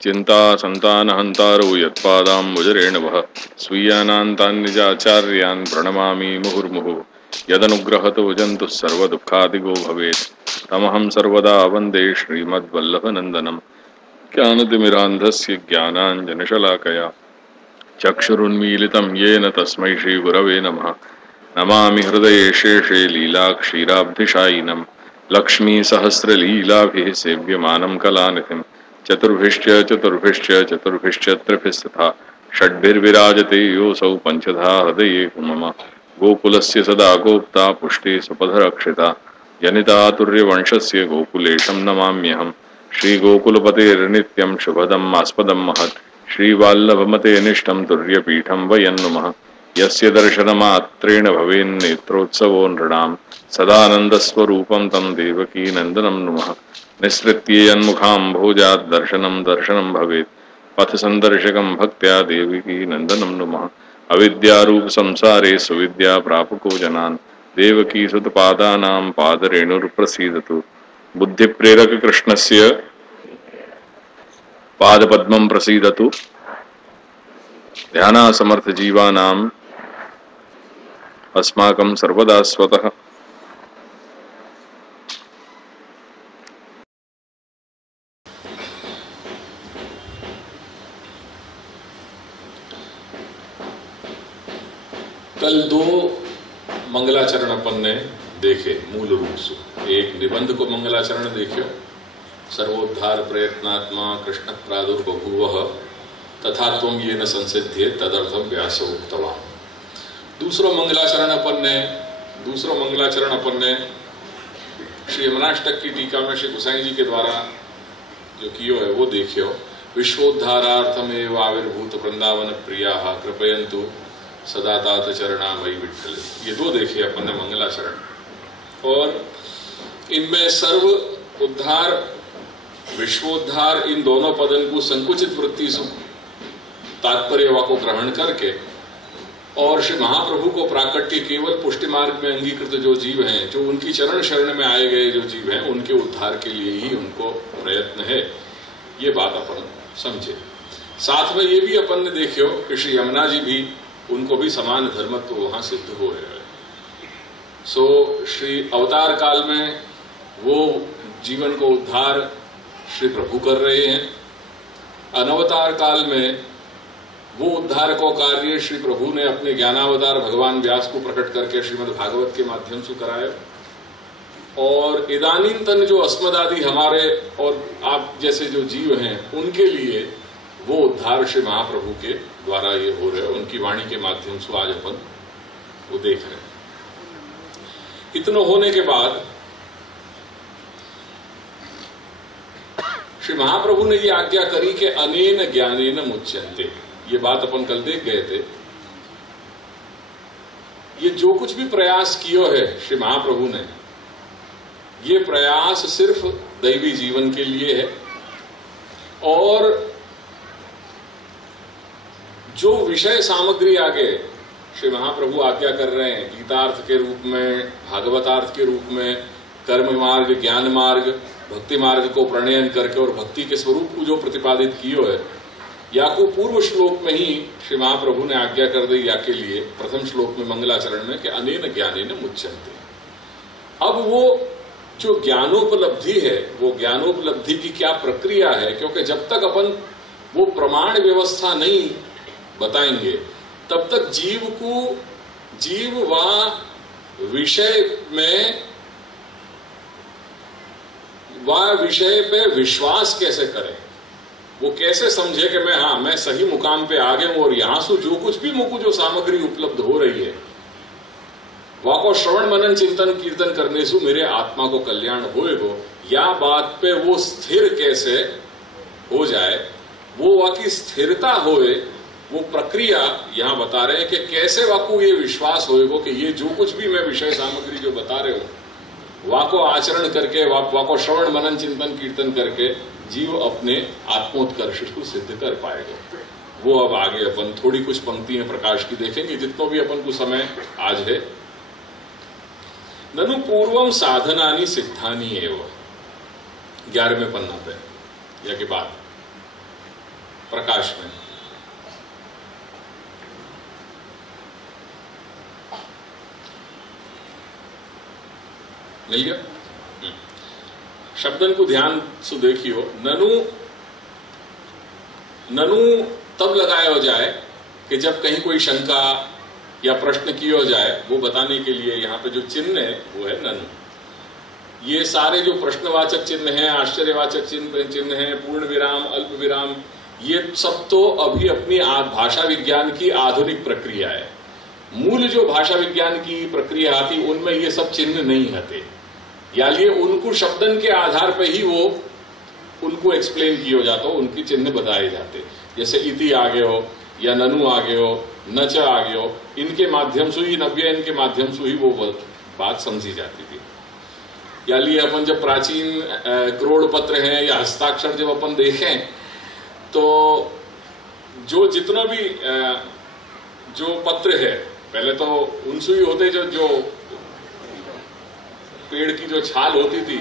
चिंता संतानहंतारो यत्पादाम्बुजरेण वः स्वीयानान्तान्निजाचार्यान् प्रणमामि मुहुर्मुहुः यदनुग्रहतो जन्तुः सर्वदुःखादिगो भवेत् तमहं सर्वदा वन्दे श्रीमद्वल्लभनन्दनं ज्ञानतिमिरान्धस्य ज्ञानाञ्जनशलाकया चक्षुरुन्मीलितं येन तस्मै श्रीगुरवे नमः। नमामि हृदये शेषे लीलाक्षीराब्धिशायिनं लक्ष्मीसहस्रलीलाभिः सेव्यमानं कलानिधिं चतुर्भिश्च त्रिभिस्तथा षड्भिर्विराजते योऽसौ पञ्चधा हृदये मम गोकुलस्य सदा गोप्ता पुष्टे सुपथरक्षिता जनितातुर्यवंशस्य गोकुलेशं नमाम्यहम् श्रीगोकुलपतेर्नित्यं शुभदम् आस्पदं महत् श्रीवल्लभमते निष्ठं तुर्यपीठं वयन्नुमः यस्य दर्शनमात्रेण भवेन्नेत्रोत्सवो नृणां सदानन्दस्वरूपं तं देवकीनन्दनं नुमः निःसृत्येयन्मुखाम्भोजात् दर्शनं भवेत् पथसन्दर्शकं भक्त्या देवकीनन्दनं नुमः अविद्यारूप संसारे सुविद्या प्रापको जनान् देवकीसुतपादानां पादरेणुर्प्रसीदतु बुद्धिप्रेरक कृष्णस्य पादपद्मं प्रसीदतु ध्यानासमर्थ जीवानाम् अस्माकं सर्वदा स्वतः। कल दो मंगलाचरण अपन ने देखे मूल रूप से। एक निबंध को मंगलाचरण देखियो, सर्वोद्धार प्रयत्नात्मा कृष्ण प्रादुर्बभूवः तथा त्वं येन संसिध्ये तदर्थम व्यास उक्तवान्। दूसरो मंगलाचरण अपन ने श्री यमुनाष्टक की टीका में श्री गोसाई जी के द्वारा जो कियो है वो देखियो। विश्वोद्धारार्थमेव आविर्भूत वृंदावन प्रियाः कृपयन्तु सदा तात चरणा मयि विठ्ठल। ये दो देखे अपन ने मंगलाचरण, और इनमें सर्व उद्धार विश्वोद्धार इन दोनों पदन को संकुचित वृत्ति से तात्पर्य को ग्रहण करके और श्री महाप्रभु को प्राकट्य केवल पुष्टि मार्ग में अंगीकृत जो जीव हैं, जो उनकी चरण शरण में आए गए जो जीव हैं, उनके उद्धार के लिए ही उनको प्रयत्न है, ये बात अपन समझे। साथ में ये भी अपन ने देखियो कि श्री यमुना जी भी उनको भी समान धर्मत्व वहां सिद्ध हो रहे हैं। श्री अवतार काल में वो जीवन को उद्धार श्री प्रभु कर रहे हैं, अनवतार काल में वो उद्धार को कार्य श्री प्रभु ने अपने ज्ञानावतार भगवान व्यास को प्रकट करके श्रीमद् भागवत के माध्यम से कराया। और इदानींतन जो अस्मदादि हमारे और आप जैसे जो जीव हैं उनके लिए वो उद्धार श्री महाप्रभु के द्वारा ये हो रहे हैं, उनकी वाणी के माध्यम से आज अपन वो देख रहे हैं। इतना होने के बाद श्री महाप्रभु ने ये आज्ञा करी कि अनेन ज्ञानेन मुच्यन्ते। ये बात अपन कल देख गए थे। ये जो कुछ भी प्रयास किया है श्री महाप्रभु ने, ये प्रयास सिर्फ दैवी जीवन के लिए है, और जो विषय सामग्री आगे श्री महाप्रभु आज्ञा कर रहे हैं गीतार्थ के रूप में, भागवतार्थ के रूप में, कर्म मार्ग, ज्ञान मार्ग, भक्ति मार्ग को प्रणयन करके और भक्ति के स्वरूप को जो प्रतिपादित कियो है, या को पूर्व श्लोक में ही श्री महाप्रभु ने आज्ञा कर दी या के लिए प्रथम श्लोक में मंगलाचरण में कि अनेन ज्ञानेन मुच्यन्ते। अब वो जो ज्ञानोपलब्धि है, वो ज्ञानोपलब्धि की क्या प्रक्रिया है, क्योंकि जब तक अपन वो प्रमाण व्यवस्था नहीं बताएंगे तब तक जीव व विषय में विषय पे विश्वास कैसे करें, वो कैसे समझे कि मैं सही मुकाम पे आ गया हूं और यहां से जो कुछ भी मुझको जो सामग्री उपलब्ध हो रही है वह को श्रवण मनन चिंतन कीर्तन करने से मेरे आत्मा को कल्याण होएगो, या बात पे वो स्थिर कैसे हो जाए, वो वह की स्थिरता होए, वो प्रक्रिया यहां बता रहे हैं कि कैसे वाकू ये विश्वास होएगो कि ये जो कुछ भी मैं विषय सामग्री जो बता रहे हूं वाको आचरण करके, वाको श्रवण मनन चिंतन कीर्तन करके जीव अपने आत्मोत्कर्ष को सिद्ध कर पाएगा। वो अब आगे अपन थोड़ी कुछ पंक्तियां प्रकाश की देखेंगे, जितना भी अपन को समय आज है। ननु पूर्वम साधनानि सिद्धानि एवं 11वें पन्ना पे या के बाद प्रकाश में। मिल गया? शब्दन को ध्यान से देखियो। ननु ननु तब लगाया हो जाए कि जब कहीं कोई शंका या प्रश्न किया जाए, वो बताने के लिए यहाँ पे जो चिन्ह है वो है ननु। ये सारे जो प्रश्नवाचक चिन्ह हैं, आश्चर्यवाचक चिन्ह हैं, पूर्ण विराम, अल्प विराम, ये सब तो अभी अपनी भाषा विज्ञान की आधुनिक प्रक्रिया है। मूल जो भाषा विज्ञान की प्रक्रिया आती उनमें ये सब चिन्ह नहीं आते, या ये उनको शब्दन के आधार पर ही वो उनको एक्सप्लेन किया जाता हो, उनकी चिन्ह बताए जाते। जैसे इति आगे हो या ननु आगे हो, नच आगे हो, इनके माध्यम से ही, नव्य इनके माध्यम से ही वो बात समझी जाती थी। या लिए अपन जब प्राचीन करोड़ पत्र हैं या हस्ताक्षर जब अपन देखें तो जो जितना भी जो पत्र है, पहले तो उनसे ही होते जो पेड़ की जो छाल होती थी,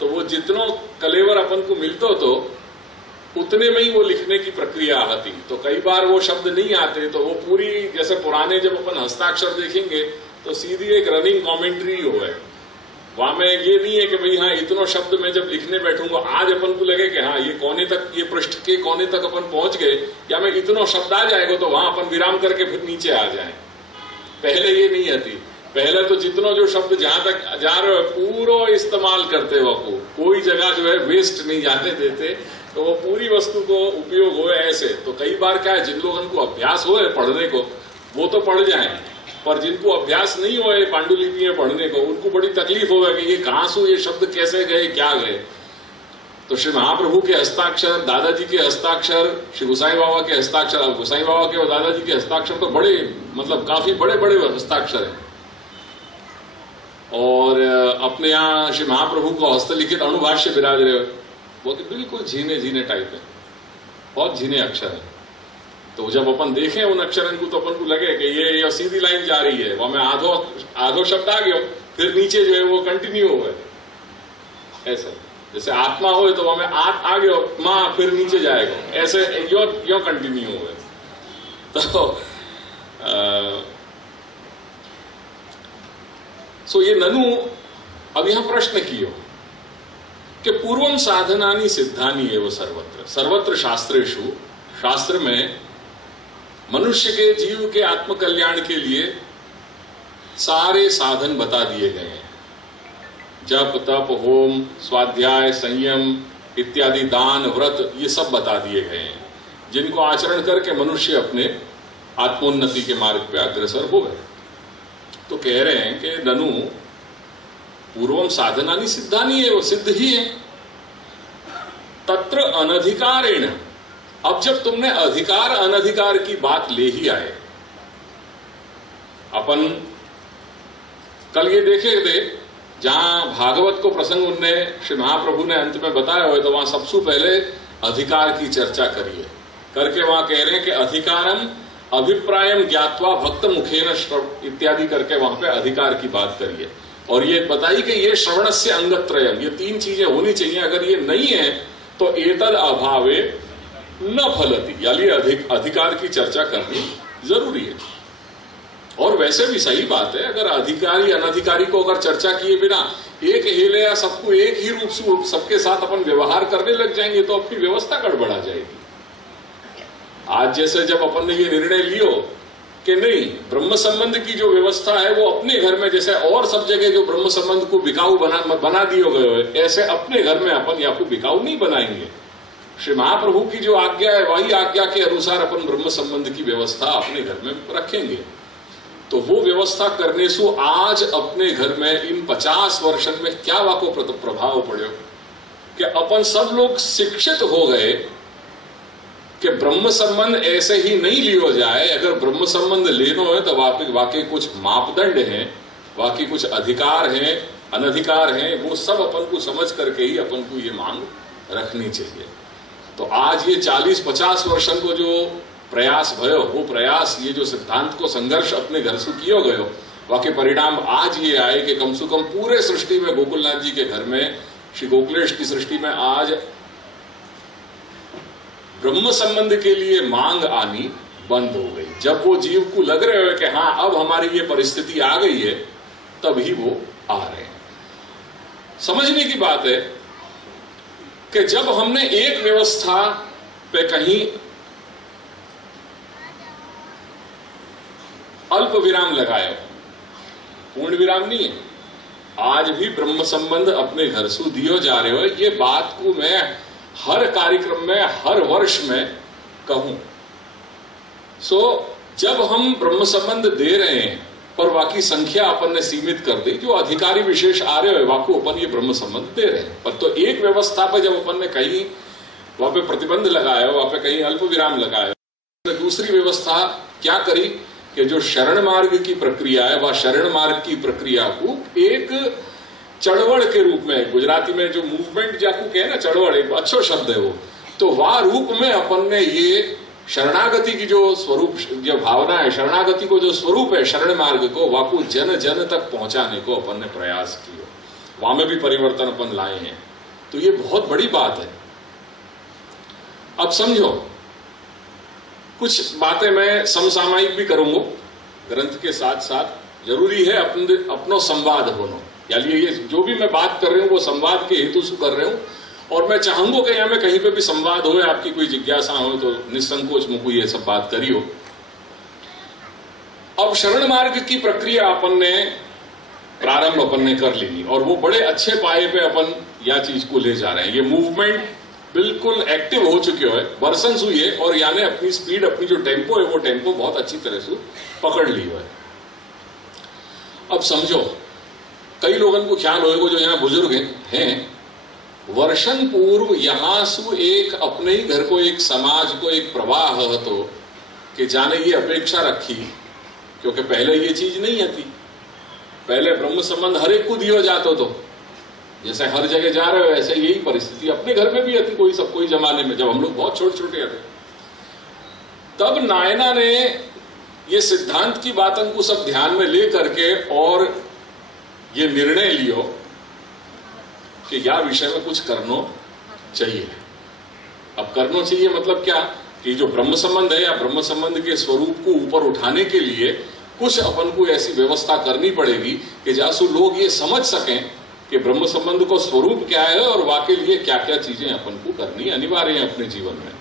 तो वो जितना कलेवर अपन को मिलता तो उतने में ही वो लिखने की प्रक्रिया आती। तो कई बार वो शब्द नहीं आते, तो वो पूरी, जैसे पुराने जब अपन हस्ताक्षर देखेंगे तो सीधी एक रनिंग कमेंट्री हो है। वहां में ये नहीं है कि भाई हाँ इतना शब्द मैं जब लिखने बैठूंगा, आज अपन को लगे कि हाँ ये कोने तक, ये पृष्ठ के कोने तक अपन पहुंच गए, या मैं इतना शब्द आ जाएगा तो वहां अपन विराम करके फिर नीचे आ जाए। पहले ये नहीं आती। पहले तो जितना जो शब्द जहां तक जा रहे हो पूरा इस्तेमाल करते हो, कोई जगह जो है वेस्ट नहीं जाने देते, तो वो पूरी वस्तु को उपयोग हो ऐसे। तो कई बार क्या है, जिन लोगों को अभ्यास हो पढ़ने को वो तो पढ़ जाए, पर जिनको अभ्यास नहीं हो पांडुलिपि में पढ़ने को, उनको बड़ी तकलीफ होगा कि ये कहां से ये शब्द कैसे गए, क्या गए। तो श्री महाप्रभु के हस्ताक्षर, दादाजी के हस्ताक्षर, श्री गोसाई बाबा के हस्ताक्षर, अब गोसाई बाबा के और दादाजी के हस्ताक्षर तो बड़े, मतलब काफी बड़े बड़े हस्ताक्षर हैं। और अपने यहाँ श्री महाप्रभु को हस्तलिखित अणुभाष्य विराज रहे, वो तो बिल्कुल झीने झीने टाइप है, बहुत झीने अक्षर है। तो जब अपन देखें उन अक्षरन को तो अपन को लगे कि ये सीधी लाइन जा रही है, वहां में आधो शब्द आ गया, फिर नीचे जो है वो कंटिन्यू हो गए। ऐसे जैसे आत्मा हो तो वहां में आ गया, मां फिर नीचे जाएगा, ऐसे यो कंटिन्यू हो गए। तो ये ननु, अब यहां प्रश्न कियो कि पूर्वम साधनानि सिद्धानि एव सर्वत्र, सर्वत्र शास्त्रेषु, शास्त्र में मनुष्य के जीव के आत्मकल्याण के लिए सारे साधन बता दिए गए हैं। जप, तप, होम, स्वाध्याय, संयम इत्यादि, दान, व्रत, ये सब बता दिए गए हैं, जिनको आचरण करके मनुष्य अपने आत्मोन्नति के मार्ग पे अग्रसर हो गए। तो कह रहे हैं कि ननु पूर्वम साधनानि सिद्धानि है, वो सिद्ध ही है। तत्र अनधिकारेण, अब जब तुमने अधिकार अनधिकार की बात ले ही आए, अपन कल ये देखे थे जहां भागवत को प्रसंग उनने श्री महाप्रभु ने अंत में बताया हुआ, तो वहां सबसे पहले अधिकार की चर्चा करिए करके वहां कह रहे हैं कि अधिकारम अभिप्रायम ज्ञात्वा भक्त मुखेन श्रव इत्यादि करके वहां पे अधिकार की बात करिए। और ये बताई कि ये श्रवण से अंगत्रयम, ये तीन चीजें होनी चाहिए, अगर ये नहीं है तो एतद अभावे न फलती, यानी अधिकार की चर्चा करनी जरूरी है। और वैसे भी सही बात है, अगर अधिकारी अनधिकारी को अगर चर्चा किए बिना एक हेले या सबको एक ही रूप से सबके साथ अपन व्यवहार करने लग जाएंगे तो अपनी व्यवस्था गड़बड़ा जाएगी। आज जैसे जब अपन ने ये निर्णय लियो कि नहीं, ब्रह्म संबंध की जो व्यवस्था है वो अपने घर में, जैसे और सब जगह जो ब्रह्म संबंध को बिकाऊ बना दिए गए, ऐसे अपने घर में अपन या को बिकाऊ नहीं बनाएंगे। श्री महाप्रभु की जो आज्ञा है वही आज्ञा के अनुसार अपन ब्रह्म संबंध की व्यवस्था अपने घर में रखेंगे। तो वो व्यवस्था करने से आज अपने घर में इन 50 वर्षन में क्या वाको प्रभाव पड़े कि अपन सब लोग शिक्षित हो गए कि ब्रह्म संबंध ऐसे ही नहीं लियो जाए। अगर ब्रह्म संबंध लेना है तो वाकई कुछ मापदंड हैं, वाकई कुछ अधिकार हैं, अनधिकार हैं, वो सब अपन को समझ करके ही अपन को ये मांग रखनी चाहिए। तो आज ये 40-50 वर्षन को जो प्रयास भयो, वो प्रयास, ये जो सिद्धांत को संघर्ष अपने घर से किया गयो, वाकई परिणाम आज ये आए कि कम से कम पूरे सृष्टि में गोकुलनाथ जी के घर में, श्री गोकुलेश की सृष्टि में आज ब्रह्म संबंध के लिए मांग आनी बंद हो गई। जब वो जीव को लग रहे हो कि हाँ अब हमारी ये परिस्थिति आ गई है, तभी वो आ रहे हैं। समझने की बात है कि जब हमने एक व्यवस्था पे कहीं अल्प विराम लगाया, पूर्ण विराम नहीं है, आज भी ब्रह्म संबंध अपने घर से दियो जा रहे हो, ये बात को मैं हर कार्यक्रम में हर वर्ष में कहूं। जब हम ब्रह्म संबंध दे रहे हैं पर बाकी संख्या अपन ने सीमित कर दी, जो अधिकारी विशेष आ रहे हो वाको अपन ये ब्रह्म संबंध दे रहे हैं, पर तो एक व्यवस्था पर जब अपन ने कहीं वहां पे प्रतिबंध लगाया, वहां पे कहीं अल्प विराम लगाया, तो दूसरी व्यवस्था क्या करी कि जो शरण मार्ग की प्रक्रिया है, वह शरण मार्ग की प्रक्रिया को एक चढ़वड़ के रूप में, गुजराती में जो मूवमेंट जाकू कहे ना, चढ़वड़ एक अच्छो शब्द है वो, तो वह रूप में अपन ने ये शरणागति की जो स्वरूप, जो भावना है, शरणागति को जो स्वरूप है शरण मार्ग को, वाकू जन जन तक पहुंचाने को अपन ने प्रयास किया, वहां में भी परिवर्तन अपन लाए हैं। तो ये बहुत बड़ी बात है। अब समझो, कुछ बातें मैं समसामयिक भी करूंगा ग्रंथ के साथ साथ। जरूरी है अपनो संवाद होना, यानी ये जो भी मैं बात कर रही हूं वो संवाद के हेतु से कर रहे हूं, और मैं चाहूंगा कि यहां में कहीं पे भी संवाद हो, आपकी कोई जिज्ञासा हो तो निसंकोच मुझको ये सब बात करियो। अब शरण मार्ग की प्रक्रिया अपन ने प्रारंभ अपन ने कर ली, और वो बड़े अच्छे पाए पे अपन यह चीज को ले जा रहे हैं। ये मूवमेंट बिल्कुल एक्टिव हो चुके हो, वर्षन हुई है, और यानी अपनी स्पीड, अपनी जो टेम्पो है वो टेम्पो बहुत अच्छी तरह से पकड़ ली है। अब समझो, कई लोगों को ख्याल होगा जो यहाँ बुजुर्ग हैं, वर्षन पूर्व यहां से एक अपने ही घर को, एक समाज को एक प्रवाह तो कि जाने ये अपेक्षा रखी, क्योंकि पहले ये चीज नहीं आती। पहले ब्रह्म संबंध हर एक को दिया जाता, तो जैसे हर जगह जा रहे हो ऐसे यही परिस्थिति अपने घर में भी आती, कोई जमाने में जब हम लोग बहुत छोटे छोटे थे, तब नायना ने ये सिद्धांत की बातों को सब ध्यान में ले करके और ये निर्णय लियो कि या विषय में कुछ करना चाहिए। अब करना चाहिए मतलब क्या, कि जो ब्रह्म संबंध है या ब्रह्म संबंध के स्वरूप को ऊपर उठाने के लिए कुछ अपन को ऐसी व्यवस्था करनी पड़ेगी कि जासू लोग ये समझ सकें कि ब्रह्म संबंध को स्वरूप क्या है और वाके लिए क्या क्या चीजें अपन को करनी अनिवार्य है अपने जीवन में।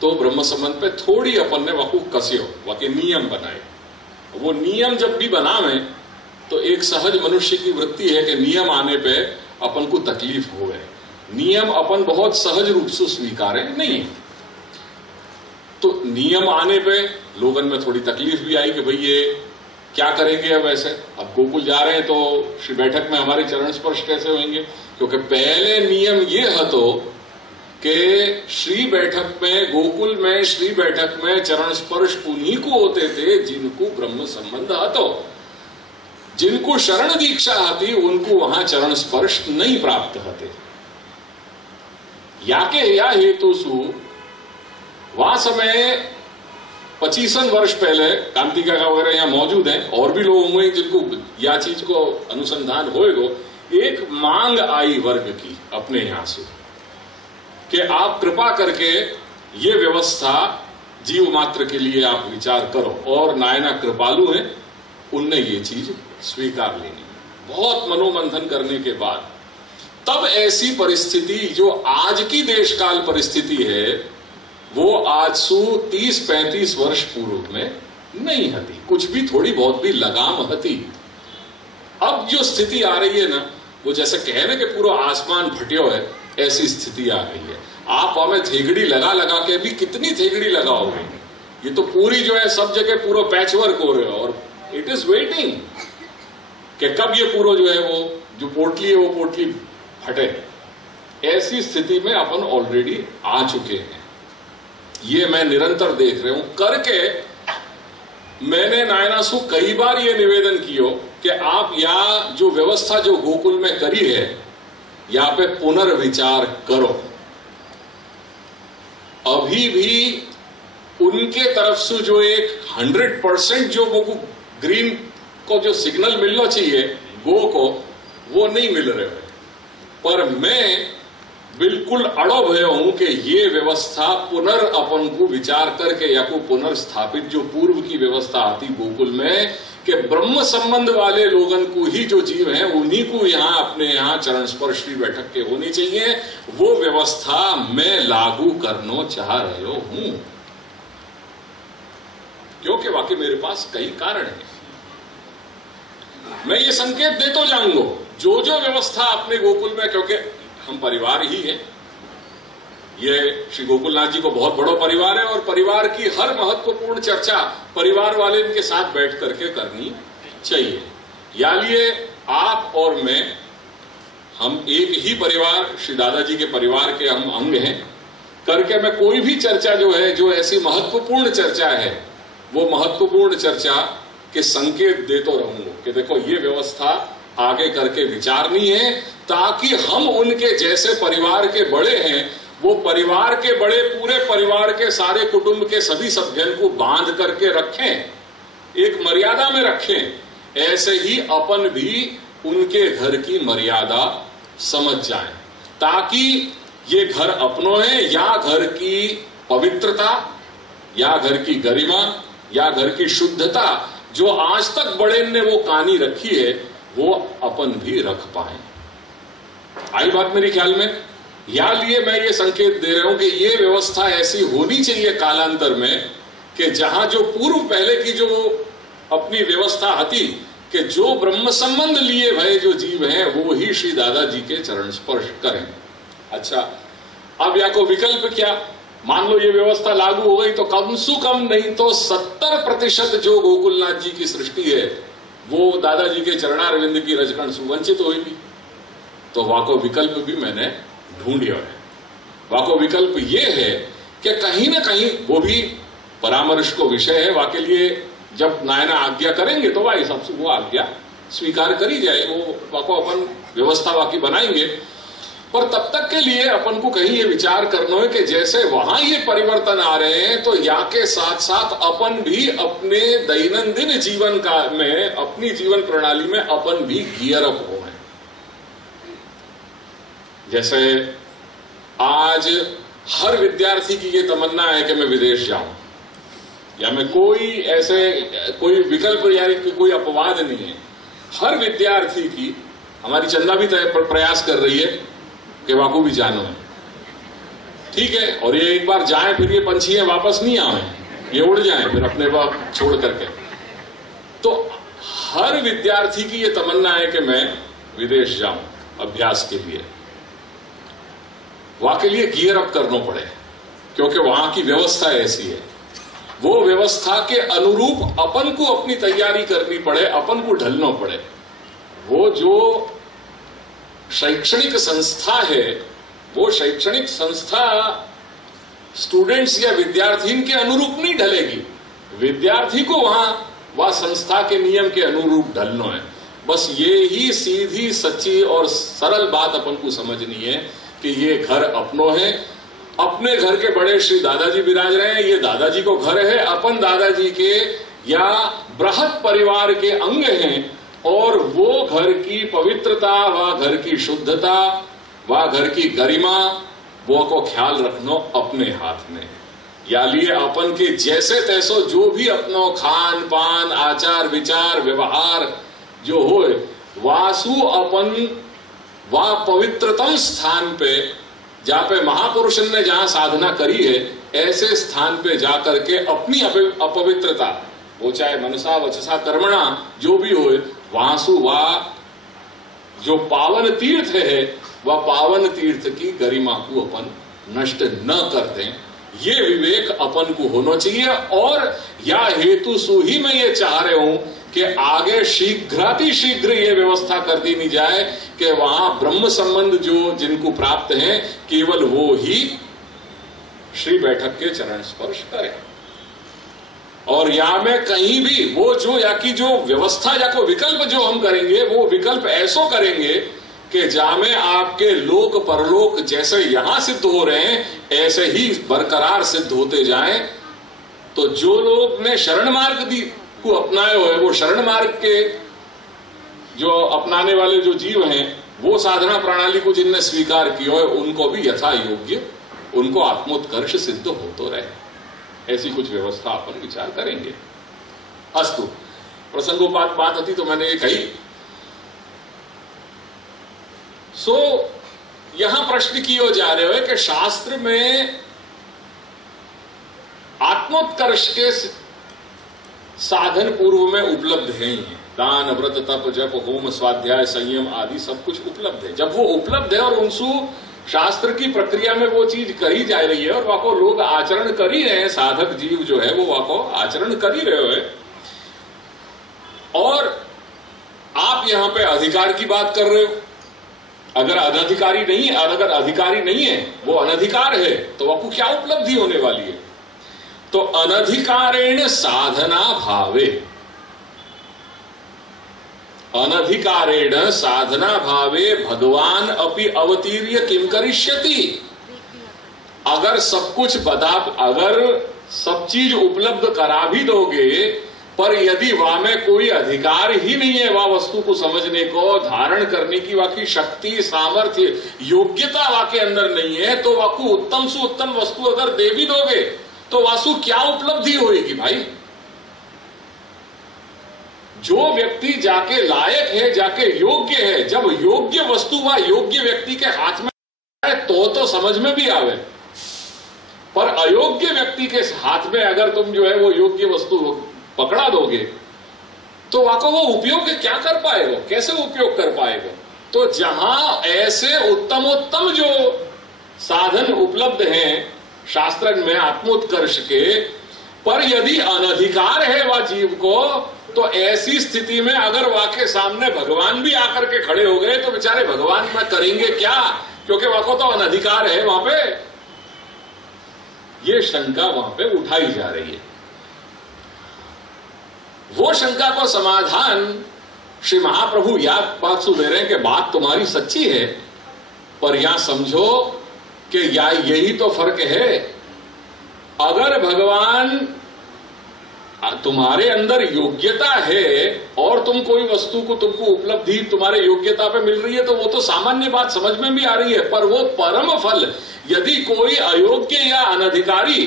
तो ब्रह्म संबंध पे थोड़ी अपन ने वाकू कसियो, वाके नियम बनाए। वो नियम जब भी बनावे तो एक सहज मनुष्य की वृत्ति है कि नियम आने पे अपन को तकलीफ हो गए, नियम अपन बहुत सहज रूप से स्वीकारे नहीं। तो नियम आने पे लोगन में थोड़ी तकलीफ भी आई कि भाई ये क्या करेंगे। अब ऐसे अब गोकुल जा रहे हैं तो श्री बैठक में हमारे चरण स्पर्श कैसे होंगे, क्योंकि पहले नियम ये हतो कि श्री बैठक में, गोकुल में श्री बैठक में चरण स्पर्श उन्हीं को होते थे जिनको ब्रह्म संबंध हतो। जिनको शरण दीक्षा आती उनको वहां चरण स्पर्श नहीं प्राप्त होते। याके या हेतु सु वहां समय 25 वर्ष पहले कांतिका का वगैरह यहाँ मौजूद हैं, और भी लोग होंगे जिनको यह चीज को अनुसंधान होएगो। एक मांग आई वर्ग की अपने यहां से कि आप कृपा करके ये व्यवस्था जीव मात्र के लिए आप विचार करो, और नायना कृपालु हैं, उनने ये चीज स्वीकार लेनी। बहुत मनोमंथन करने के बाद तब ऐसी परिस्थिति जो आज की देशकाल परिस्थिति है वो आज से 30-35 वर्ष पूर्व में नहीं हती, कुछ भी थोड़ी बहुत भी लगाम हती। अब जो स्थिति आ रही है ना, वो जैसे कहे ना कि पूरा आसमान फटियो है, ऐसी स्थिति आ गई है। आप हमें थेगड़ी लगा लगा के भी कितनी थेगड़ी लगाओगे, ये तो पूरी जो है सब जगह पूरा पैचवर्क हो रहे हो, और इट इज वेटिंग कि कब ये पूरा जो है वो जो पोटली है वो पोटली फटे। ऐसी स्थिति में अपन ऑलरेडी आ चुके हैं, ये मैं निरंतर देख रहा हूं करके। मैंने नायना सु कई बार ये निवेदन किया कि आप यहाँ जो व्यवस्था जो गोकुल में करी है यहाँ पे पुनर्विचार करो। अभी भी उनके तरफ से जो एक 100% जो वो ग्रीन को जो सिग्नल मिलना चाहिए गो को, वो नहीं मिल रहे हैं। पर मैं बिल्कुल अड़ो भयो हूं कि ये व्यवस्था पुनर्अपन को विचार करके या को पुनर्स्थापित जो पूर्व की व्यवस्था आती गोकुल में कि ब्रह्म संबंध वाले लोगन को ही जो जीव हैं उन्हीं को यहाँ अपने यहाँ चरण स्पर्श श्री बैठक के होनी चाहिए, वो व्यवस्था मैं लागू करना चाह रहे हूं क्योंकि वाकई मेरे पास कई कारण है। मैं ये संकेत देता जाऊंगा जो जो व्यवस्था अपने गोकुल में, क्योंकि हम परिवार ही है, ये श्री गोकुलनाथ जी को बहुत बड़ा परिवार है और परिवार की हर महत्वपूर्ण चर्चा परिवार वाले इनके साथ बैठ करके करनी चाहिए। या लिए आप और मैं, हम एक ही परिवार श्री दादाजी के परिवार के हम अंग हैं, करके मैं कोई भी चर्चा जो है, जो ऐसी महत्वपूर्ण चर्चा है, वो महत्वपूर्ण चर्चा के संकेत देता रहूंगा कि देखो ये व्यवस्था आगे करके विचारनी है, ताकि हम उनके जैसे परिवार के बड़े हैं, वो परिवार के बड़े पूरे परिवार के सारे कुटुंब के सभी सभ्यन को बांध करके रखें, एक मर्यादा में रखें। ऐसे ही अपन भी उनके घर की मर्यादा समझ जाएं, ताकि ये घर अपनों है या घर की पवित्रता या घर की गरिमा या घर की शुद्धता जो आज तक बड़े ने वो कानी रखी है, वो अपन भी रख पाए। आई बात मेरे ख्याल में? या लिए मैं ये संकेत दे रहा हूं कि ये व्यवस्था ऐसी होनी चाहिए कालांतर में कि जहां जो पूर्व पहले की जो अपनी व्यवस्था थी कि जो ब्रह्म संबंध लिए भय जो जीव हैं वो ही श्री दादाजी के चरण स्पर्श करें। अच्छा, अब या को विकल्प क्या? मान लो ये व्यवस्था लागू हो गई तो कम से कम नहीं तो 70% जो गोकुलनाथ जी की सृष्टि है वो दादाजी के चरणारविंद की रजकण से वंचित होगी। तो वाको विकल्प भी मैंने ढूंढिया है। वाको विकल्प ये है कि कहीं ना कहीं वो भी परामर्श को विषय है, वाके लिए जब नायना आज्ञा करेंगे तो भाई सबसे वो आज्ञा स्वीकार करी जाए, वो वाको अपन व्यवस्था वाकी बनाएंगे। पर तब तक के लिए अपन को कहीं ये विचार करना है कि जैसे वहां ये परिवर्तन आ रहे हैं तो या के साथ साथ अपन भी अपने दैनंदिन जीवन का में, अपनी जीवन प्रणाली में अपन भी गियर अप हो। जैसे आज हर विद्यार्थी की ये तमन्ना है कि मैं विदेश जाऊं, या मैं कोई विकल्प यानी कोई अपवाद नहीं है, हर विद्यार्थी की, हमारी चंदा भी प्रयास कर रही है कि वाकू भी जानो है, ठीक है, और ये एक बार जाए फिर ये पंछी वापस नहीं आए, ये उड़ जाए फिर अपने बाप छोड़ करके। तो हर विद्यार्थी की ये तमन्ना है कि मैं विदेश जाऊं अभ्यास के लिए। वहां के लिए गियर अप करना पड़े क्योंकि वहां की व्यवस्था ऐसी है, वो व्यवस्था के अनुरूप अपन को अपनी तैयारी करनी पड़े, अपन को ढलना पड़े। वो जो शैक्षणिक संस्था है, वो शैक्षणिक संस्था स्टूडेंट्स या विद्यार्थी के अनुरूप नहीं ढलेगी, विद्यार्थी को वह संस्था के नियम के अनुरूप ढलना है। बस ये ही सीधी सच्ची और सरल बात अपन को समझनी है कि ये घर अपनों है, अपने घर के बड़े श्री दादाजी विराज रहे हैं, ये दादाजी को घर है, अपन दादाजी के या बृहत परिवार के अंग हैं, और वो घर की पवित्रता व घर की शुद्धता व घर की गरिमा वो को ख्याल रखना अपने हाथ में। या लिए अपन के जैसे तैसो जो भी अपनो खान पान आचार विचार व्यवहार जो हो, वासु अपन वह पवित्रतम स्थान पे जहां पे महापुरुष ने जहां साधना करी है, ऐसे स्थान पे जाकर के अपनी अपवित्रता, वो चाहे मनसा वचसा कर्मणा जो भी हो, वासु वह जो पावन तीर्थ है वह पावन तीर्थ की गरिमा को अपन नष्ट न कर दें, ये विवेक अपन को होना चाहिए। और या हेतु सु ही मैं ये चाह रहा हूं कि आगे शीघ्र ये व्यवस्था कर दी नहीं जाए कि वहां ब्रह्म संबंध जो जिनको प्राप्त है केवल वो ही श्री बैठक के चरण स्पर्श करें। और या में कहीं भी वो जो या की जो व्यवस्था या को विकल्प जो हम करेंगे वो विकल्प ऐसो करेंगे कि जहां में आपके लोक परलोक जैसे यहां सिद्ध हो रहे हैं ऐसे ही बरकरार सिद्ध होते जाएं। तो जो लोग ने शरण मार्ग को अपनाए हुए, वो शरण मार्ग के जो अपनाने वाले जो जीव हैं वो साधना प्रणाली को जिनने स्वीकार किया है उनको भी यथा योग्य उनको आत्मोत्कर्ष सिद्ध हो तो रहे। ऐसी कुछ व्यवस्था अपन विचार करेंगे। अस्तु, प्रसंगोपात बात होती तो मैंने ये कही। सो यहां प्रश्न किए जा रहे हो कि शास्त्र में आत्मोत्कर्ष के साधन पूर्व में उपलब्ध हैं। दान, व्रत, तप, जप, होम, स्वाध्याय, संयम आदि सब कुछ उपलब्ध है। जब वो उपलब्ध है और उनसु शास्त्र की प्रक्रिया में वो चीज कही जा रही है और वहां को लोग आचरण कर ही रहे हैं, साधक जीव जो है वो वहां को आचरण कर ही रहे हैं, और आप यहां पे अधिकार की बात कर रहे हो। अगर अधिकारी नहीं है, वो अनधिकार है, तो वहां को क्या उपलब्धि होने वाली है? तो अनधिकारेण साधना भावे, अनधिकारेण साधना भावे भगवान अपि अवतीर्य किम करिष्यति। अगर सब कुछ अगर सब चीज उपलब्ध करा भी दोगे, पर यदि वहां में कोई अधिकार ही नहीं है, वह वस्तु को समझने को, धारण करने की वहां की शक्ति, सामर्थ्य, योग्यता वहां के अंदर नहीं है, तो वहां को उत्तम से उत्तम वस्तु अगर दे भी दोगे तो वासु क्या उपलब्धि होगी भाई? जो व्यक्ति जाके लायक है, जाके योग्य है, जब योग्य वस्तु व योग्य व्यक्ति के हाथ में है तो समझ में भी आवे, पर अयोग्य व्यक्ति के हाथ में अगर तुम जो है वो योग्य वस्तु पकड़ा दोगे तो वाको वो उपयोग क्या कर पाएगा, कैसे उपयोग कर पाएगा? तो जहां ऐसे उत्तमोत्तम जो साधन उपलब्ध हैं शास्त्र में आत्मोत्कर्ष के, पर यदि अनधिकार है वह जीव को, तो ऐसी स्थिति में अगर वाके सामने भगवान भी आकर के खड़े हो गए तो बेचारे भगवान में करेंगे क्या, क्योंकि वहां को तो अनधिकार है वहां पे। ये शंका वहां पे उठाई जा रही है। वो शंका को समाधान श्री महाप्रभु याद बात सु दे रहे हैं कि बात तुम्हारी सच्ची है, पर यहां समझो कि यही तो फर्क है। अगर भगवान तुम्हारे अंदर योग्यता है और तुम कोई वस्तु को तुमको उपलब्धि तुम्हारे योग्यता पे मिल रही है तो वो तो सामान्य बात समझ में भी आ रही है, पर वो परम फल यदि कोई अयोग्य या अनधिकारी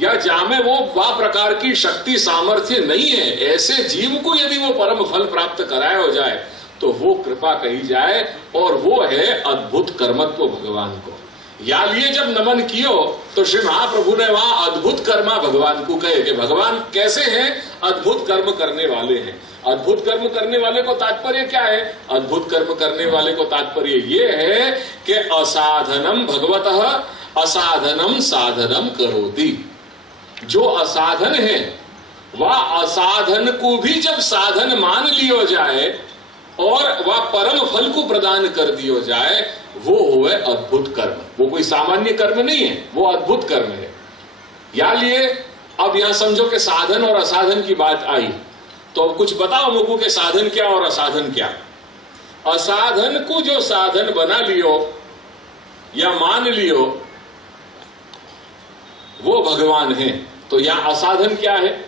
या जामे वो वह प्रकार की शक्ति सामर्थ्य नहीं है, ऐसे जीव को यदि वो परम फल प्राप्त कराया हो जाए तो वो कृपा कही जाए, और वो है अद्भुत कर्मत्व भगवान को। या लिए जब नमन कियो तो श्री महाप्रभु ने वहां अद्भुत कर्मा भगवान को कहे कि भगवान कैसे हैं? अद्भुत कर्म करने वाले हैं। अद्भुत कर्म करने वाले को तात्पर्य क्या है? अद्भुत कर्म करने वाले को तात्पर्य ये है कि असाधनम भगवतः असाधनम साधनम करोति। जो असाधन है वह असाधन को भी जब साधन मान लियो जाए और वह परम फल को प्रदान कर दियो जाए, वो हुए अद्भुत कर्म। वो कोई सामान्य कर्म नहीं है, वो अद्भुत कर्म है। या लिए अब यहां समझो कि साधन और असाधन की बात आई, तो अब कुछ बताओ मुझको कि साधन क्या और असाधन क्या। असाधन को जो साधन बना लियो या मान लियो वो भगवान है, तो यहां असाधन क्या है?